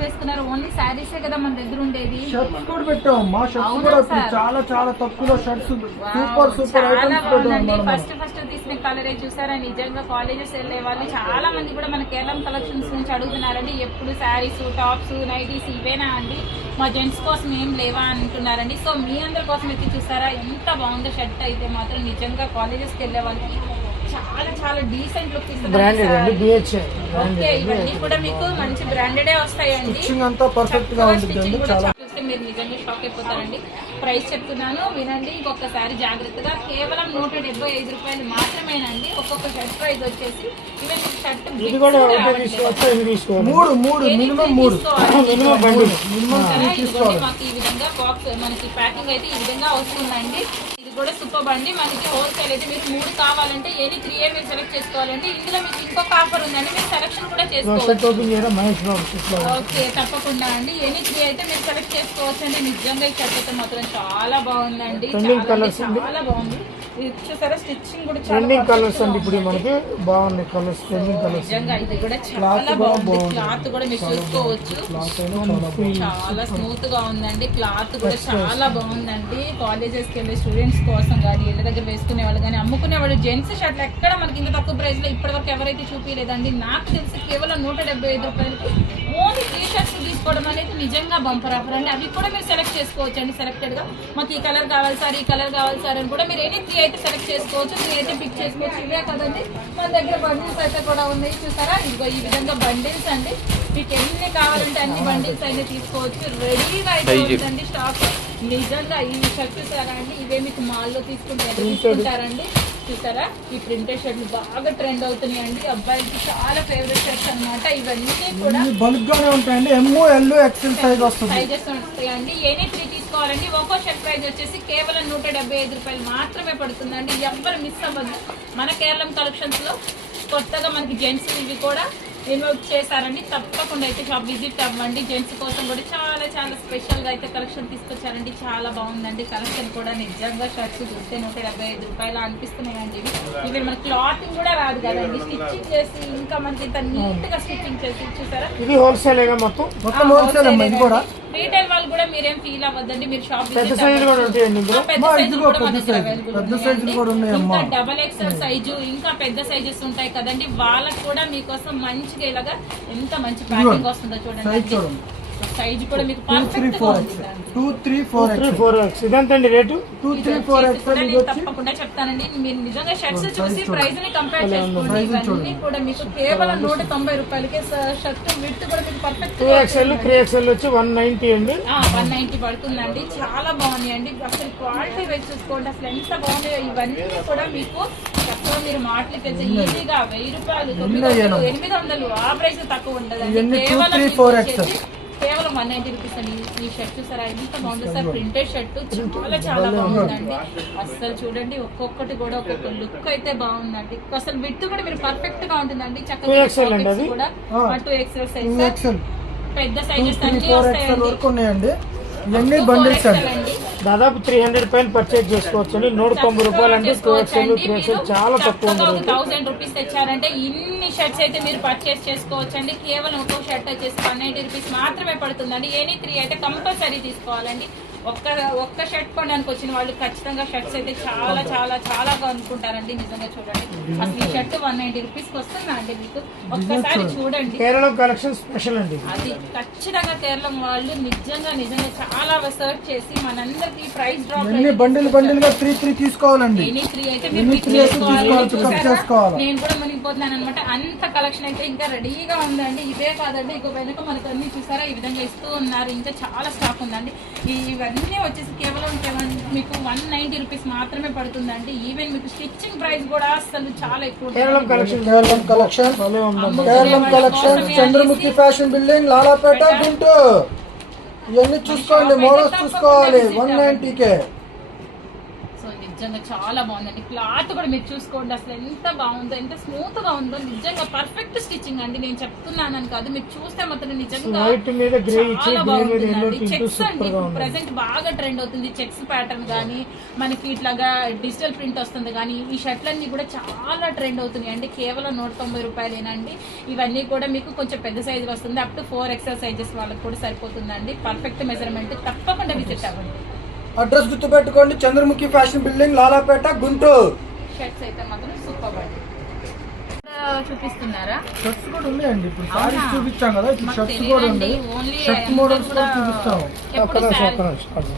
వేసుకున్నారు ఓన్లీ శారీసే కదా మన దగ్గర ఉండేది. షర్ట్స్ కూడా పెట్టామమ్మా. షర్ట్స్ కూడా చాలా చాలా తక్కువలో షర్ట్స్ సూపర్ ఐటమ్స్ పెట్టాము. ఫస్ట్ తీసిన కలరే చూసారా, నిజంగా కాలేజెస్ వెళ్లే వాళ్ళు చాలా మంది కూడా మన కేరళం కలెక్షన్స్ నుంచి అడుగుతున్నారండి. ఎప్పుడు శారీస్, టాప్స్, నైటీస్ ఇవేనా అండి, మా జెంట్స్ కోసం ఏం లేవా అంటున్నారండి. సో మీ అందరి కోసం అయితే చూసారా ఎంత బాగుందో షర్ట్ అయితే మాత్రం నిజంగా కాలేజెస్ కి వెళ్లే వాళ్ళకి చాలా చాలా డీసెంట్ లుక్ ఇస్తుంది. ఓకే, ఇవన్నీ కూడా మీకు మంచి బ్రాండెడే వస్తాయండి. మీరు నిజంగా షాక్ అయిపోతారండి. ప్రైస్ చెప్తున్నాను వినండి ఇంకొకసారి జాగ్రత్తగా. కేవలం 175 రూపాయలు మాత్రమేనండి. ఒక్కొక్క షర్ట్ ప్రైస్ వచ్చేసి ఇవే షర్ట్ మాకు ఈ విధంగా బాక్స్ మనకి ప్యాకింగ్ అయితే ఈ విధంగా వస్తుందండి. కూడా సూపర్ అండి. మనకి హోల్సేల్ అయితే మీకు 3 కావాలంటే ఏది 3 మీరు సెలెక్ట్ చేసుకోవాలంటే ఇందులో మీకు ఇంకొక ఆఫర్ ఉందండి, మీరు సెలెక్షన్ కూడా చేసుకోవచ్చు. ఓకే, తప్పకుండా అండి. ఎనీ 3 అయితే మీరు సెలెక్ట్ చేసుకోవచ్చు అండి. నిజంగా ఈ షర్ట్ అయితే మాత్రం చాలా బాగుందండి, చాలా బాగుంది. చూసారా స్టిచ్చింగ్ కూడా ట్రెండింగ్ కలర్స్ అండి. ఇప్పుడు మనకి బాగున్నాయి కలర్స్, ట్రెండింగ్ కలర్స్. నిజంగా ఇది కూడా చాలా బాగుంది. క్లాత్ కూడా మీరు చూసుకోవచ్చు, చాలా స్మూత్ గా ఉందండి. క్లాత్ కూడా చాలా బాగుందండి. కాలేజెస్ కి వెళ్ళే స్టూడెంట్స్ కోసం కానీ, ఇళ్ళ దగ్గర వేసుకునే వాళ్ళు కానీ, అమ్ముకునే వాళ్ళు జెంట్స్ షర్ట్ ఎక్కడ మనకి ఇంత తక్కువ ప్రైస్ లో ఇప్పటివరకు ఎవరైతే చూపించలేదండి. నాకు తెలిసి కేవలం 175 రూపాయలకి ఓన్లీ 3 షర్ట్స్ తీసుకోవడం అనేది నిజంగా బంపర్ ఆఫర్ అండి. అవి కూడా మీరు సెలెక్ట్ చేసుకోవచ్చు అండి. సెలెక్టెడ్ గా మాకు ఈ కలర్ కావాలి సార్, ఈ కలర్ కావాలి సార్ అని కూడా మీరు ఎనీ 3 అయితే సెలెక్ట్ చేసుకోవచ్చు. నేనైతే పిక్ చేసుకోవచ్చు. ఇవే కదండి మన దగ్గర బండిల్స్ అయితే కూడా ఉన్నాయి. చూసారా ఇదిగో ఈ విధంగా బండిల్స్ అండి. మీకు ఎన్ని కావాలంటే అన్ని బండిల్స్ అయితే తీసుకోవచ్చు. రెడీగా అయితే ఉందండి స్టాక్. నిజంగా ఈ షర్ట్ చూసారా అండి, ఇవే మీకు మాల్లో తీసుకుంటారండి. చూసారా ఈ ప్రింటెడ్ షర్ట్లు బాగా ట్రెండ్ అవుతున్నాయండి. అబ్బాయిలకి చాలా ఫేవరెట్ షర్ట్స్ అనమాట. ఇవన్నీ కూడా సైజెస్ వస్తాయండి. ఎనీ 3 తీసుకోవాలండి. ఒక్కో షర్ట్ ప్రైస్ వచ్చేసి కేవలం 175 రూపాయలు మాత్రమే పడుతుందండి. ఎవ్వరు మిస్ అవ్వద్దు. మన కేరళం కలెక్షన్స్ లో కొత్తగా మనకి జెంట్స్ ఇవి కూడా ఇన్వోల్వ్ చేశారండి. తప్పకుండా అయితే షాప్ విజిట్ అవ్వండి. జెంట్స్ కోసం కూడా చాలా చాలా స్పెషల్ గా అయితే కలెక్షన్ తీసుకొచ్చారండి. చాలా బాగుందండి కలెక్షన్ కూడా. నిజంగా షర్ట్స్ చూస్తే 175 రూపాయలు అనిపిస్తున్నాయండి. ఇవి మన క్లాతింగ్ కూడా రాదు కదండి, స్టిచ్చింగ్ చేసి ఇంకా మనకి ఇంత నీట్ గా స్టిచ్చింగ్ చేసి చూసారా. ఇది హోల్సేల్ రీటైల్ వాళ్ళు కూడా మీరేం ఫీల్ అవ్వద్దండి. మీరు షాప్ విజిట్ ఇంకా డబల్ ఎక్స్ఎల్ సైజు ఇంకా పెద్ద సైజెస్ ఉంటాయి కదండి. వాళ్ళకి కూడా మీకోసం మంచిగా ఇలాగా ఎంత మంచి ప్యాకింగ్ వస్తుందో చూడండి. సైజ్ కూడా మీకు పర్ఫెక్ట్ గా ఉంటుంది. 234X ఇదంతండి rate. 234X తప్పకుండా చెప్తానండి. మీరు నిజంగా షర్ట్స్ చూసి ప్రైస్ ని కంపేర్ చేసుకోండి. ఇవన్నీ కూడా మీకు కేవలం 190 రూపాయలకే షర్ట్ విడ్త్ కూడా మీకు పర్ఫెక్ట్ 2XL 3XL వచ్చి 190 అండి. 190 పడుతుందండి. చాలా బాగున్నాయండి. అసలు క్వాలిటీ వైజ్ చూసుకోండి అసలు ఎంత బాగున్నాయో. ఇవన్నీ కూడా మీకు తక్కువ మీరు మాటలు తెలిసి ఈజీగా 1000 రూపాయలు 800 ఆ ప్రైస్ తక్కువ ఉండదండి. కేవలం 190 రూపీస్ అండి. ఈ షర్ట్ చూసారా ఎంత బాగుంది సార్. ప్రింటెడ్ షర్ట్ చాలా చాలా బాగుందండి. అసలు చూడండి ఒక్కొక్కటి కూడా ఒక్కొక్క లుక్ అయితే బాగుందండి. అసలు విడ్త్ కూడా మీరు పర్ఫెక్ట్ గా ఉంటుందండి. చక్కగా కూడా 2XL సైజ్ పెద్ద సైజెస్ అన్ని వస్తాయండి. ఇవన్నీ బండిల్స్ అండి. దాదాపు 300 పైన పర్చేజ్ చేసుకోవచ్చు అండి. 190 రూపాయలు అంటే 2XL 3XL చాలా తక్కువ. 1000 రూపీస్ తెచ్చారంటే ఇన్ని షర్ట్స్ అయితే మీరు పర్చేస్ చేసుకోవచ్చు అండి. కేవలం ఒక్కో షర్ట్ వచ్చేసి 180 రూపీస్ మాత్రమే పడుతుందండి. ఎనీ 3 అయితే కంపల్సరీ తీసుకోవాలండి. ఒక్క షర్ట్ కొనడానికి వచ్చిన వాళ్ళు ఖచ్చితంగా షర్ట్స్ అయితే చాలా చాలా చాలా అనుకుంటారండి. నిజంగా చూడండి అసలు ఈ షర్ట్ 190 రూపీస్ వస్తుందా అండి మీకు ఒక్కసారి చూడండి. కేరళం కలెక్షన్ స్పెషల్ అండి. అది ఖచ్చితంగా కేరళం వాళ్ళు నిజంగా చాలా సర్చ్ చేసి మనందరికి ప్రైస్ డ్రాప్ బండిల్ గా 3 తీసుకోవాలండి. ఎనీ 3 అయితే మీరు తీసుకోవాలి. నేను కూడా మునిగిపోతున్నాను అనమాట. అంత కలెక్షన్ అయితే ఇంకా రెడీగా ఉందండి. ఇవే కాదండి ఇక వెనక మనకు అన్ని చూసారా ఈ విధంగా ఇస్తూ ఉన్నారు. ఇంకా చాలా స్టాక్ ఉందండి. ఇవన్నీ వచ్చేసి కేవలం మీకు 190 రూపీస్ మాత్రమే పడుతుందండి. ఈవెన్ మీకు స్టిచ్చింగ్ ప్రైస్ కూడా అసలు చాలా ఎక్కువ. Keralam collection Chandramukhi fashion building Lalapet Guntur. ఇవన్నీ చూసుకోండి, మోడల్స్ చూసుకోవాలి. 190K. నిజంగా చాలా బాగుందండి. క్లాత్ కూడా మీరు చూసుకోండి అసలు ఎంత బాగుందో, ఎంత స్మూత్ గా ఉందో. నిజంగా పర్ఫెక్ట్ స్టిచ్చింగ్ అండి, నేను చెప్తున్నానని కాదు, మీరు చూస్తే మాత్రం నిజంగా చాలా బాగుంటుందండి. చెక్స్ అండి ప్రెసెంట్ బాగా ట్రెండ్ అవుతుంది, చెక్స్ ప్యాటర్న్ గానీ మనకి ఇట్లాగా డిజిటల్ ప్రింట్ వస్తుంది కానీ ఈ షర్ట్లన్నీ కూడా చాలా ట్రెండ్ అవుతున్నాయి అండి. కేవలం 190 రూపాయలేనండి. ఇవన్నీ కూడా మీకు కొంచెం పెద్ద సైజు వస్తుంది, అప్ టు 4XL సైజెస్ వాళ్ళకి కూడా సరిపోతుందండి. పర్ఫెక్ట్ మెజర్మెంట్, తప్పకుండా విజిట్ అవ్వండి. అడ్రస్ గుర్తుపెట్టుకోండి, Chandramukhi fashion building, Lalapet, Guntur. Shirts అయితే మాత్రం సూపర్ అండి. చూపిస్తున్నారా? షర్ట్స్ కూడా ఉన్నాయండి. ఇప్పుడు సారీస్ అవునా? చూపించాం కదా, ఇప్పుడు మాకు షర్ట్స్ కూడా తెలియదండి. ఉన్నాయి. ఓన్లీ షర్ట్ మోడల్స్ కూడా చూపిస్తాం. ఎప్పుడు ఒక్క నిమిషం.